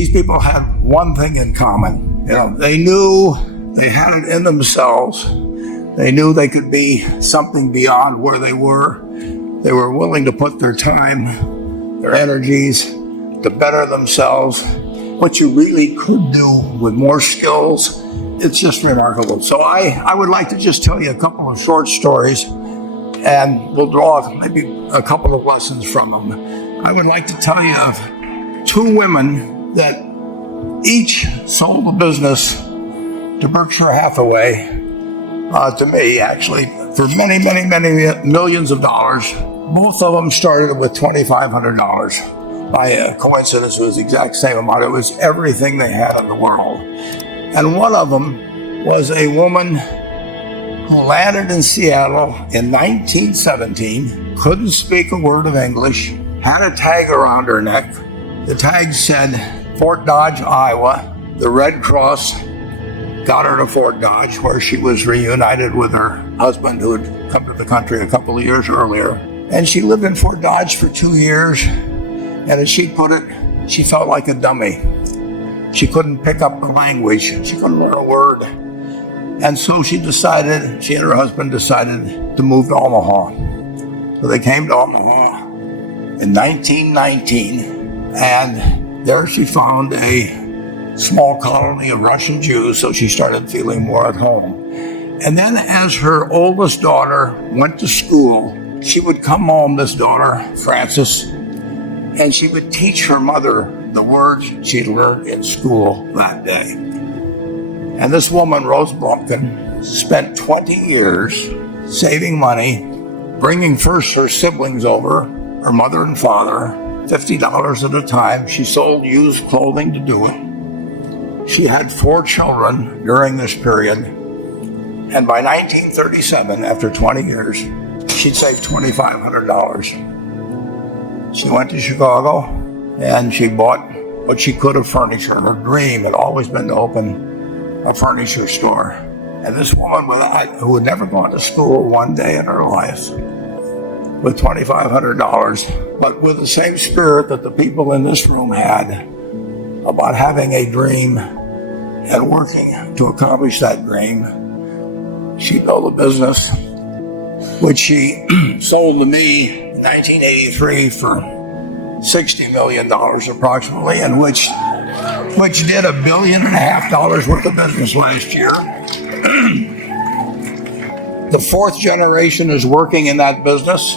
these people had one thing in common. They knew they had it in themselves. They knew they could be something beyond where they were. They were willing to put their time, their energies to better themselves. What you really could do with more skills, it's just remarkable. So I would like to just tell you a couple of short stories, and we'll draw maybe a couple of lessons from them. I would like to tell you of two women that each sold a business to Berkshire Hathaway, to me actually, for many, many, many millions of dollars. Both of them started with $2,500. By coincidence, it was the exact same amount. It was everything they had in the world. And one of them was a woman who landed in Seattle in 1917, couldn't speak a word of English, had a tag around her neck. The tag said Fort Dodge, Iowa. The Red Cross got her to Fort Dodge, where she was reunited with her husband who had come to the country a couple of years earlier. And she lived in Fort Dodge for 2 years. And as she put it, she felt like a dummy. She couldn't pick up the language. She couldn't learn a word. And so she and her husband decided to move to Omaha. So they came to Omaha in 1919. And there she found a small colony of Russian Jews. So she started feeling more at home. And then as her oldest daughter went to school, she would come home, this daughter, Frances, and she would teach her mother the words she'd learned in school that day. And this woman, Rose Blumpkin, spent 20 years saving money, bringing first her siblings over, her mother and father, $50 at a time. She sold used clothing to do it. She had 4 children during this period. And by 1937, after 20 years, she'd saved $2,500. She went to Chicago and she bought what she could of furniture. Her dream had always been to open a furniture store. And this woman who had never gone to school one day in her life, with $2,500, but with the same spirit that the people in this room had about having a dream and working to accomplish that dream, she built a business which she sold to me in 1983 for $60 million approximately, and which did $1.5 billion worth of business last year. The 4th generation is working in that business.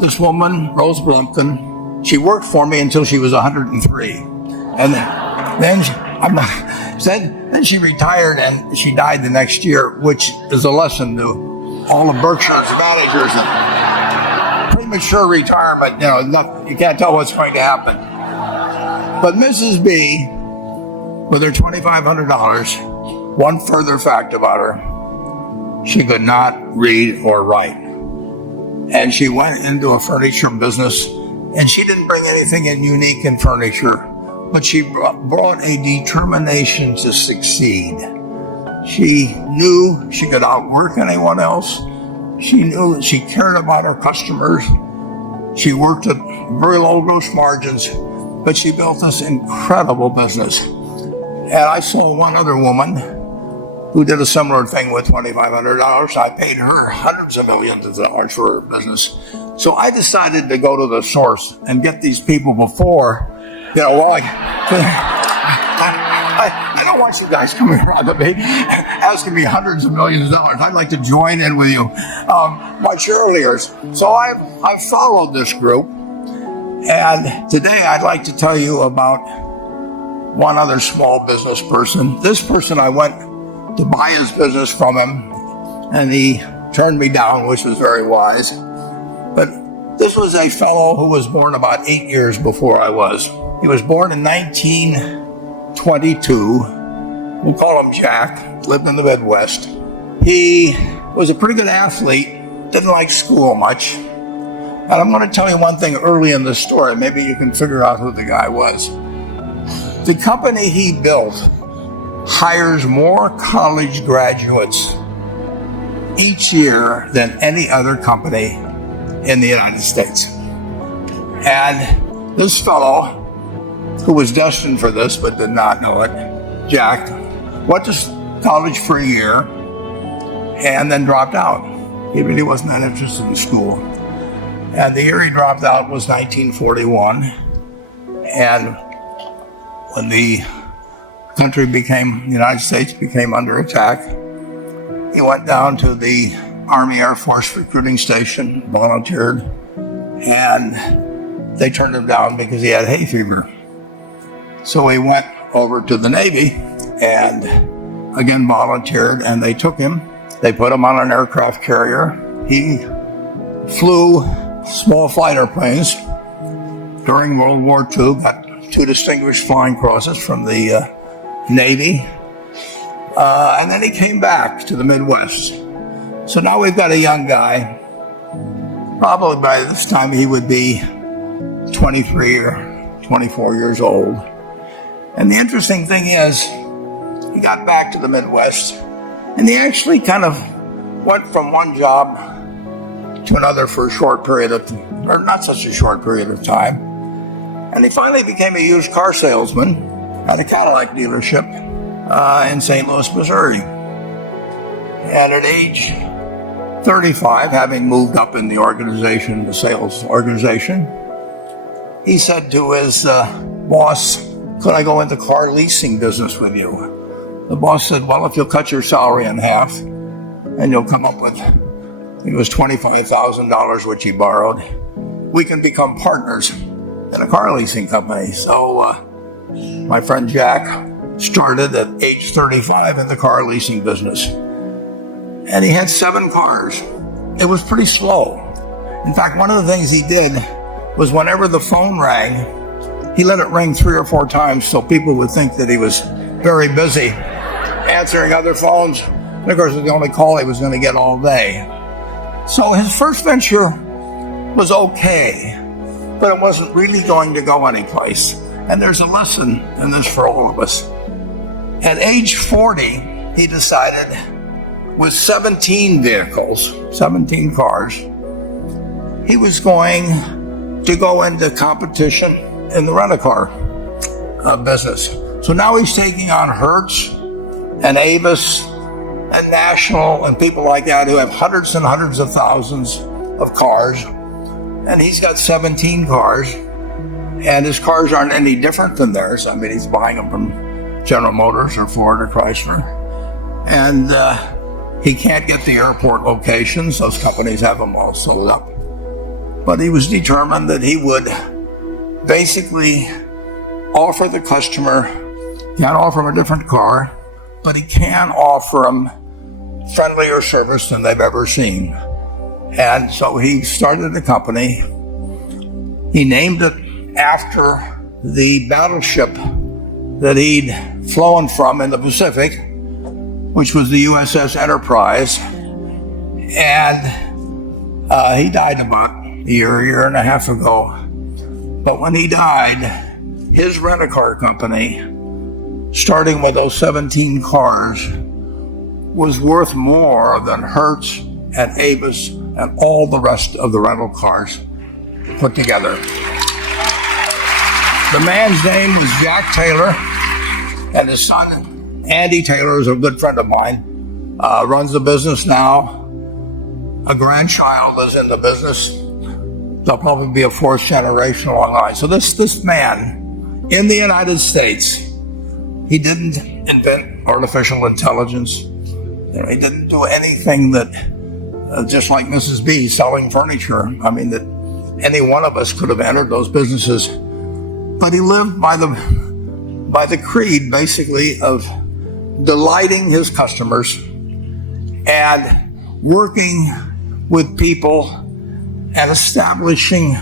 This woman, Rose Blumpkin, she worked for me until she was 103. And then she retired and she died the next year, which is a lesson to all of Berkshire's managers. Premature retirement, you can't tell what's going to happen. But Mrs. B, with her $2,500, one further fact about her, she could not read or write. And she went into a furniture business, and she didn't bring anything unique in furniture, but she brought a determination to succeed. She knew she could outwork anyone else. She knew that she cared about her customers. She worked at very low gross margins, but she built this incredible business. And I saw one other woman who did a similar thing with $2,500. I paid her hundreds of millions of dollars for her business. So I decided to go to the source and get these people before, I don't want you guys coming around to me asking me hundreds of millions of dollars. I'd like to join in with you much earlier. So I've followed this group, and today I'd like to tell you about one other small business person. This person, I went to buy his business from him, and he turned me down, which was very wise. But this was a fellow who was born about 8 years before I was. He was born in 1922. We'll call him Jack. Lived in the Midwest. He was a pretty good athlete. Didn't like school much. And I'm going to tell you one thing early in the story. Maybe you can figure out who the guy was. The company he built hires more college graduates each year than any other company in the United States. And this fellow who was destined for this but did not know it, Jack, went to college for a year and then dropped out. He really wasn't that interested in school. And the year he dropped out was 1941. And when the United States became under attack, he went down to the Army Air Force recruiting station, volunteered, and they turned him down because he had hay fever. So he went over to the Navy and again volunteered, and they took him. They put him on an aircraft carrier. He flew small fighter planes during World War II, got 2 distinguished flying crosses from the Navy, and then he came back to the Midwest. So now we've got a young guy. Probably by this time he would be 23 or 24 years old. And the interesting thing is, he got back to the Midwest, and he actually kind of went from one job to another for a short period of, or not such a short period of time. And he finally became a used car salesman at a Cadillac dealership in St. Louis, Missouri. And at age 35, having moved up in the organization, the sales organization, he said to his boss, "Could I go into car leasing business with you?" The boss said, "Well, if you'll cut your salary in half and you'll come up with," I think it was $25,000, which he borrowed, "we can become partners in a car leasing company." So my friend Jack started at age 35 in the car leasing business. And he had 7 cars. It was pretty slow. In fact, one of the things he did was whenever the phone rang, he let it ring 3 or 4 times so people would think that he was very busy answering other phones. And of course, it was the only call he was going to get all day. So his first venture was okay, but it wasn't really going to go anyplace. And there's a lesson in this for all of us. At age 40, he decided, with 17 vehicles, 17 cars, he was going to go into competition in the rent-a-car business. So now he's taking on Hertz and Avis and National and people like that who have hundreds and hundreds of thousands of cars. And he's got 17 cars, and his cars aren't any different than theirs. I mean, he's buying them from General Motors or Ford or Chrysler. And he can't get the airport locations. Those companies have them all sold up. But he was determined that he would basically offer the customer, can't offer him a different car, but he can offer them friendlier service than they've ever seen. And so he started a company. He named it after the battleship that he'd flown from in the Pacific, which was the USS Enterprise. And he died about a year and a half ago. But when he died, his rent-a-car company, starting with those 17 cars, was worth more than Hertz and Avis and all the rest of the rental cars put together. The man's name was Jack Taylor, and his son, Andy Taylor, is a good friend of mine, runs the business now. A grandchild is in the business. They'll probably be a 4th generation along the line. So this man, in the United States, he didn't invent artificial intelligence. He didn't do anything that, just like Mrs. B selling furniture, I mean, that any one of us could have entered those businesses. But he lived by the creed, basically, of delighting his customers and working with people and establishing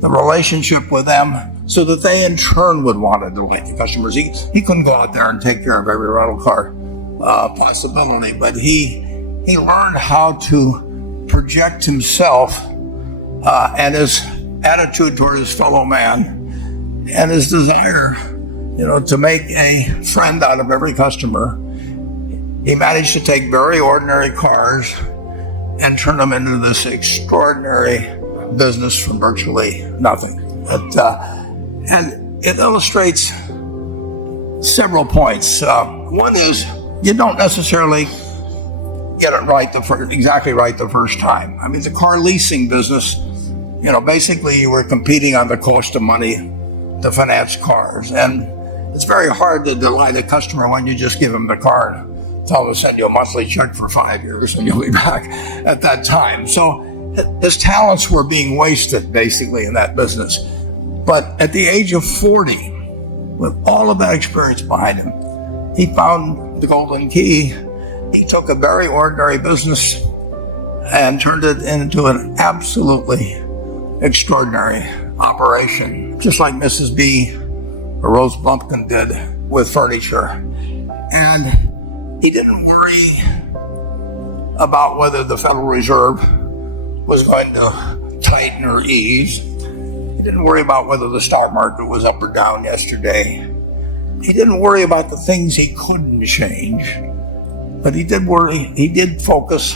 the relationship with them so that they in turn would want to delight the customers. He couldn't go out there and take care of every rental car possibility, but he learned how to project himself and his attitude toward his fellow man and his desire, to make a friend out of every customer. He managed to take very ordinary cars and turn them into this extraordinary business from virtually nothing. And it illustrates several points. One is you don't necessarily get it right exactly right the first time. I mean, the car leasing business, basically you were competing on the cost of money to finance cars. And it's very hard to delight a customer when you just give them the car, tell them to send you a monthly check for 5 years and you'll be back at that time. So his talents were being wasted basically in that business. But at the age of 40, with all of that experience behind him, he found the golden key. He took a very ordinary business and turned it into an absolutely extraordinary operation, just like Mrs. B or Rose Bumpkin did with furniture. And he didn't worry about whether the Federal Reserve was going to tighten or ease. He didn't worry about whether the stock market was up or down yesterday. He didn't worry about the things he couldn't change. But he did focus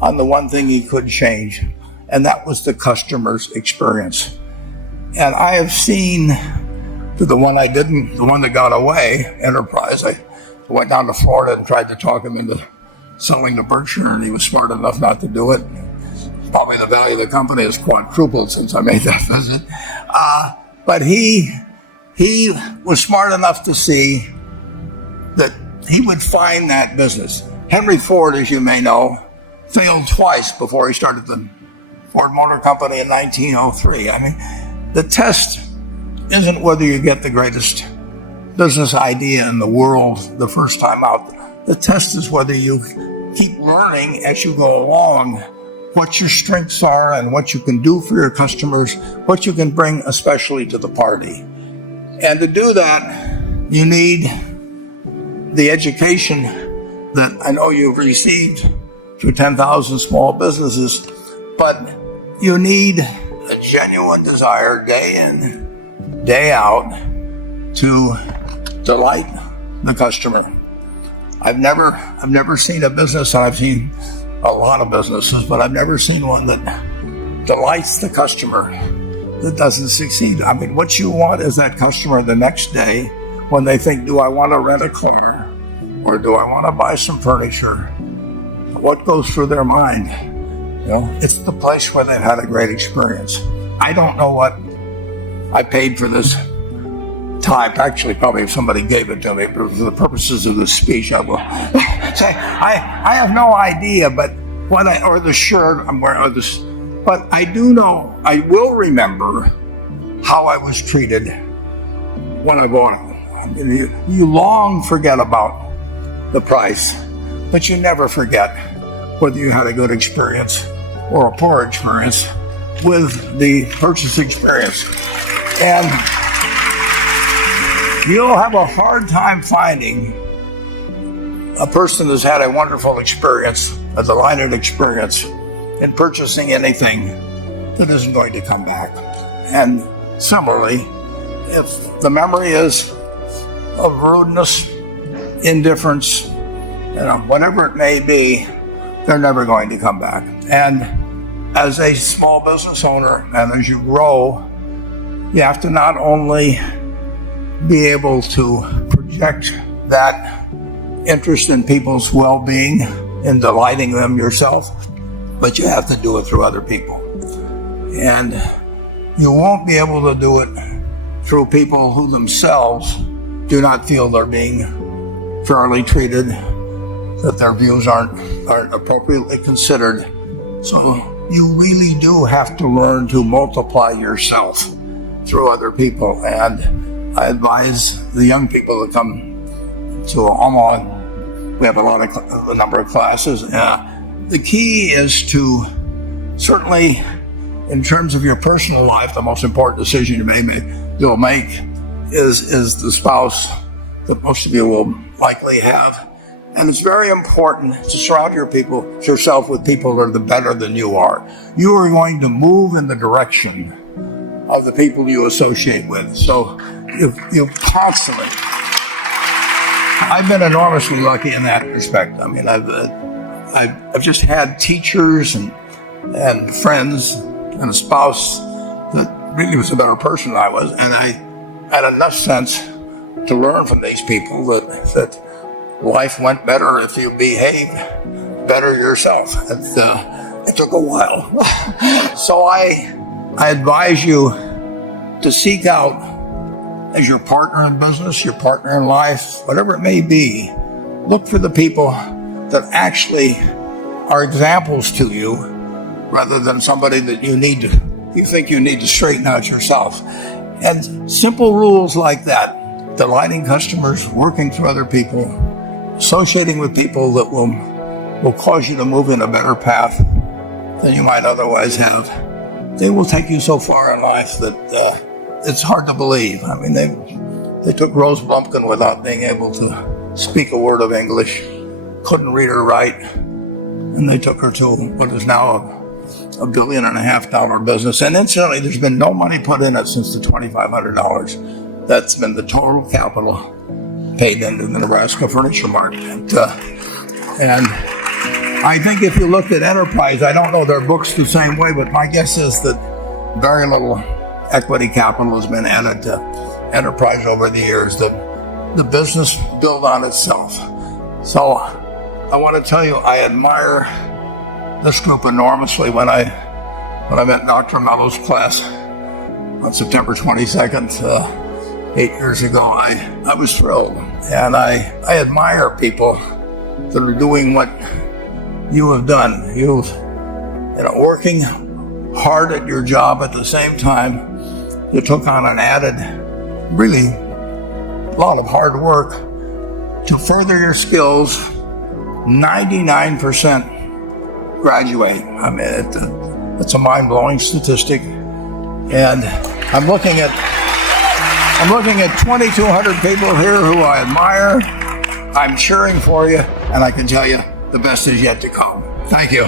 on the one thing he could change, and that was the customer's experience. And I have seen the one that got away, Enterprise. I went down to Florida and tried to talk him into selling to Berkshire, and he was smart enough not to do it. Probably the value of the company has quadrupled since I made that visit. But he was smart enough to see that he would find that business. Henry Ford, as you may know, failed twice before he started the Ford Motor Company in 1903. I mean, the test isn't whether you get the greatest business idea in the world the first time out. The test is whether you keep learning as you go along what your strengths are and what you can do for your customers, what you can bring especially to the party. And to do that, you need the education that I know you've received through 10,000 small businesses, but you need a genuine desire day in, day out to delight the customer. I've never seen a business, and I've seen a lot of businesses, but I've never seen one that delights the customer that doesn't succeed. I mean, what you want is that customer the next day when they think, do I want to rent a car or do I want to buy some furniture? What goes through their mind? It's the place where they've had a great experience. I don't know what I paid for this tie. Actually, probably if somebody gave it to me, but for the purposes of this speech, I will say I have no idea. But or the shirt I'm wearing, or this. But I do know, I will remember how I was treated when I bought it. I mean, you long forget about the price, but you never forget whether you had a good experience or a poor experience with the purchase experience. And you'll have a hard time finding a person who's had a wonderful experience, a delighted experience in purchasing anything that isn't going to come back. And similarly, if the memory is of rudeness, indifference, whatever it may be, they're never going to come back. And as a small business owner, and as you grow, you have to not only be able to project that interest in people's well-being and delighting them yourself, but you have to do it through other people. And you won't be able to do it through people who themselves do not feel they're being fairly treated, that their views aren't appropriately considered. So you really do have to learn to multiply yourself through other people. And I advise the young people that come to Omaha. We have a number of classes. The key is to, certainly in terms of your personal life, the most important decision you'll make is the spouse that most of you will likely have. And it's very important to surround yourself with people that are better than you are. You are going to move in the direction of the people you associate with. So you constantly. I've been enormously lucky in that respect. I mean, I've just had teachers and friends and a spouse that really was a better person than I was, and had enough sense to learn from these people that life went better if you behaved better yourself. It took a while. So I advise you to seek out, as your partner in business, your partner in life, whatever it may be, look for the people that actually are examples to you rather than somebody that you think you need to straighten out yourself. And simple rules like that, delighting customers, working for other people, associating with people that will cause you to move in a better path than you might otherwise have, they will take you so far in life that it's hard to believe. I mean, they took Rose Bumpkin without being able to speak a word of English, couldn't read or write, and they took her to what is now $1.5 billion business. And incidentally, there's been no money put in it since the $2,500. That's been the total capital paid into the Nebraska furniture market. And I think if you looked at Enterprise, I don't know their books the same way, but my guess is that very little equity capital has been added to Enterprise over the years. The business built on itself. So I want to tell you, I admire this group enormously. When I met Dr. Mello's class on September 22nd, 8 years ago, I was thrilled. And I admire people that are doing what you have done. You've working hard at your job at the same time. You took on an added, really, lot of hard work to further your skills. 99% graduate. I mean, it's a mind-blowing statistic. And I'm looking at 2,200 people here who I admire. I'm cheering for you, and I can tell you the best is yet to come. Thank you.